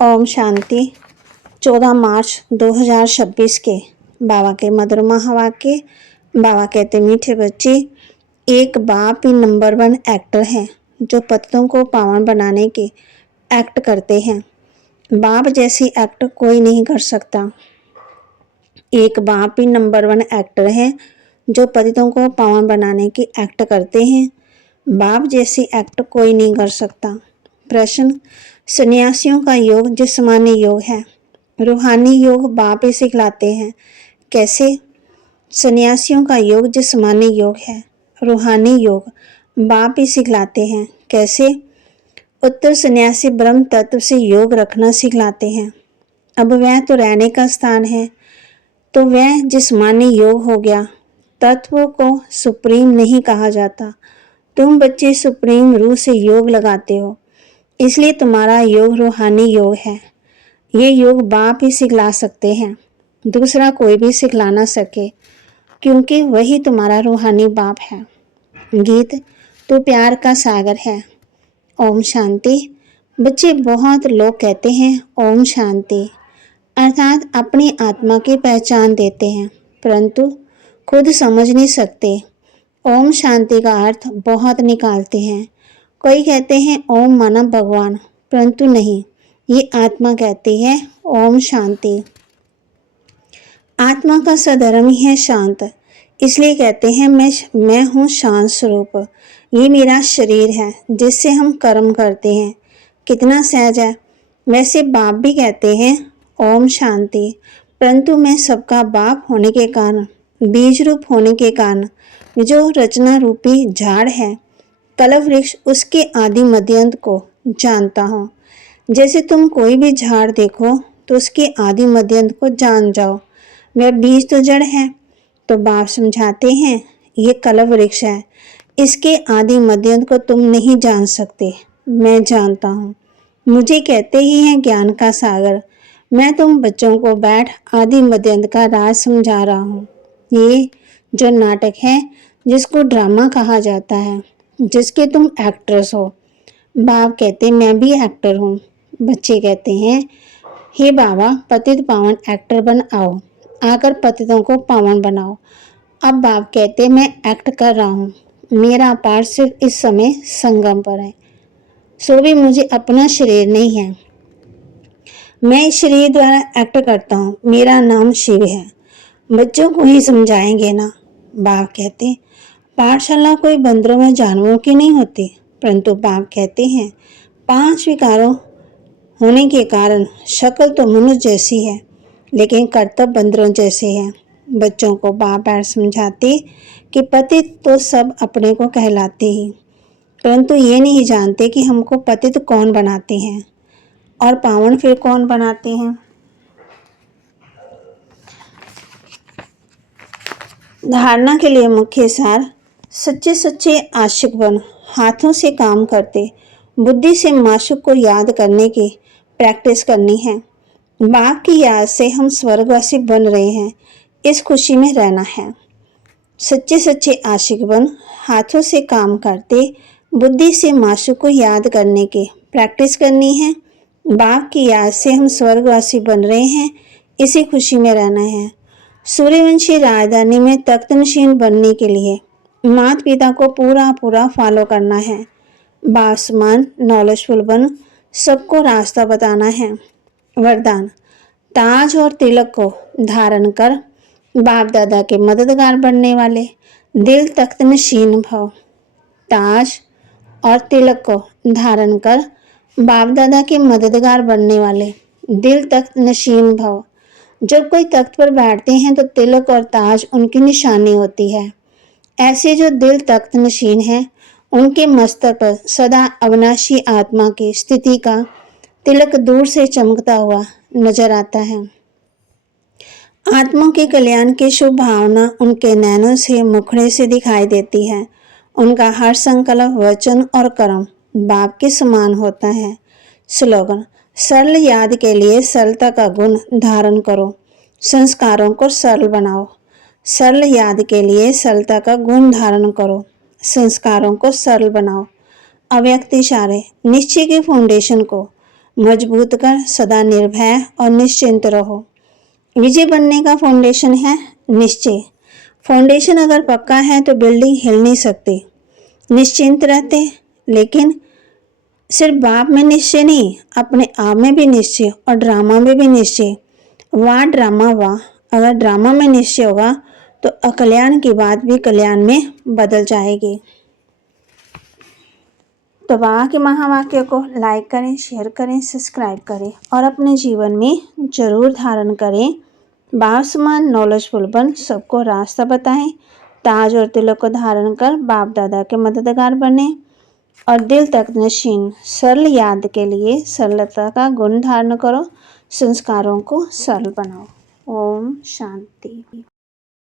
ओम शांति। 14 मार्च 2026 के बाबा के मधुर महावाक्य। बाबा कहते, मीठे बच्चे, एक बाप ही नंबर 1 एक्टर है जो पतितों को पावन बनाने के एक्ट करते हैं। बाप जैसी एक्ट कोई नहीं कर सकता। एक बाप ही नंबर 1 एक्टर है जो पतितों को पावन बनाने की एक्ट करते हैं। बाप जैसी एक्ट कोई नहीं कर सकता। प्रश्न, सन्यासियों का योग जिस्मानी योग है, रूहानी योग बाप ही सिखलाते हैं, कैसे? सन्यासियों का योग जिस्मानी योग है, रूहानी योग बाप ही सिखलाते हैं, कैसे? उत्तर सन्यासी ब्रह्म तत्व से योग रखना सिखलाते हैं। अब वह तो रहने का स्थान है, तो वह जिस्मानी योग हो गया। तत्वों को सुप्रीम नहीं कहा जाता। तुम बच्चे सुप्रीम रूह से योग लगाते हो, इसलिए तुम्हारा योग रूहानी योग है। ये योग बाप ही सिखला सकते हैं, दूसरा कोई भी सिखला ना सके, क्योंकि वही तुम्हारा रूहानी बाप है। गीत, तो प्यार का सागर है। ओम शांति। बच्चे, बहुत लोग कहते हैं ओम शांति, अर्थात अपनी आत्मा की पहचान देते हैं, परंतु खुद समझ नहीं सकते। ओम शांति का अर्थ बहुत निकालते हैं। कोई कहते हैं ओम माना भगवान, परंतु नहीं, ये आत्मा कहती है ओम शांति। आत्मा का सधर्म ही है शांत, इसलिए कहते हैं मैं हूँ शांत स्वरूप। ये मेरा शरीर है जिससे हम कर्म करते हैं। कितना सहज है। वैसे बाप भी कहते हैं ओम शांति, परंतु मैं सबका बाप होने के कारण, बीज रूप होने के कारण, जो रचना रूपी झाड़ है, कलव वृक्ष, उसके आदि मध्यांत को जानता हूँ। जैसे तुम कोई भी झाड़ देखो तो उसके आदि मध्यांत को जान जाओ। वह बीज तो जड़ है। तो बाप समझाते हैं ये कलव वृक्ष है, इसके आदि मध्यांत को तुम नहीं जान सकते, मैं जानता हूँ। मुझे कहते ही हैं ज्ञान का सागर। मैं तुम बच्चों को बैठ आदि मध्यांत का राज समझा रहा हूँ। ये जो नाटक है, जिसको ड्रामा कहा जाता है, जिसके तुम एक्ट्रेस हो। बाप कहते मैं भी एक्टर हूँ। बच्चे कहते हैं हे बाबा, पतित पावन एक्टर बन आओ, आकर पतितों को पावन बनाओ। अब बाप कहते मैं एक्ट कर रहा हूँ, मेरा पार्ट सिर्फ इस समय संगम पर है, सो भी मुझे अपना शरीर नहीं है। मैं इस शरीर द्वारा एक्ट करता हूँ। मेरा नाम शिव है। बच्चों को ही समझाएंगे ना। बाप कहते पाठशाला कोई बंदरों में जानवरों की नहीं होती, परंतु बाप कहते हैं 5 विकारों होने के कारण शक्ल तो मनुष्य जैसी है, लेकिन कर्तव्य बंदरों जैसे हैं। बच्चों को बाप बैठ समझाते कि पतित तो सब अपने को कहलाते ही, परंतु ये नहीं जानते कि हमको पतित कौन बनाते हैं और पावन फिर कौन बनाते हैं। धारणा के लिए मुख्य सार, सच्चे आशिक बन, हाथों से काम करते, बुद्धि से माशूक को याद करने की प्रैक्टिस करनी है। बाप की याद से हम स्वर्गवासी बन रहे हैं, इस खुशी में रहना है। सच्चे आशिक बन, हाथों से काम करते, बुद्धि से माशूक को याद करने की प्रैक्टिस करनी है। बाप की याद से हम स्वर्गवासी बन रहे हैं, इसी खुशी में रहना है। सूर्यवंशी राजधानी में तख्तनशीन बनने के लिए माता पिता को पूरा फॉलो करना है। बासमान नॉलेजफुल बन, सबको रास्ता बताना है। वरदान, ताज और तिलक को धारण कर बाप दादा के मददगार बनने वाले दिल तख्तनशीन भव। ताज और तिलक को धारण कर बाप दादा के मददगार बनने वाले दिल तख्तनशीन भव। जब कोई तख्त पर बैठते हैं तो तिलक और ताज उनकी निशानी होती है। ऐसे जो दिल तख्त नशीन हैं, उनके मस्तक पर सदा अविनाशी आत्मा की स्थिति का तिलक दूर से चमकता हुआ नजर आता है। आत्मा के कल्याण की शुभ भावना उनके नैनों से, मुखड़े से दिखाई देती है। उनका हर संकल्प, वचन और कर्म बाप के समान होता है। स्लोगन, सरल याद के लिए सरलता का गुण धारण करो, संस्कारों को सरल बनाओ। सरल याद के लिए सरलता का गुण धारण करो, संस्कारों को सरल बनाओ। अव्यक्त इशारे, निश्चय के फाउंडेशन को मजबूत कर सदा निर्भय और निश्चिंत रहो। विजय बनने का फाउंडेशन है निश्चय। फाउंडेशन अगर पक्का है तो बिल्डिंग हिल नहीं सकती। निश्चिंत रहते, लेकिन सिर्फ बाप में निश्चय नहीं, अपने आप में भी निश्चय और ड्रामा में भी निश्चय। वाह ड्रामा वाह, अगर ड्रामा में निश्चय होगा तो अकल्याण की बात भी कल्याण में बदल जाएगी। तो बाबा के महावाक्य को लाइक करें, शेयर करें, सब्सक्राइब करें और अपने जीवन में जरूर धारण करें। बाप समान नॉलेजफुल बन सबको रास्ता बताएं। ताज और तिलक को धारण कर बाप दादा के मददगार बने और दिल तक नशीन सरल याद के लिए सरलता का गुण धारण करो। संस्कारों को सरल बनाओ। ओम शांति।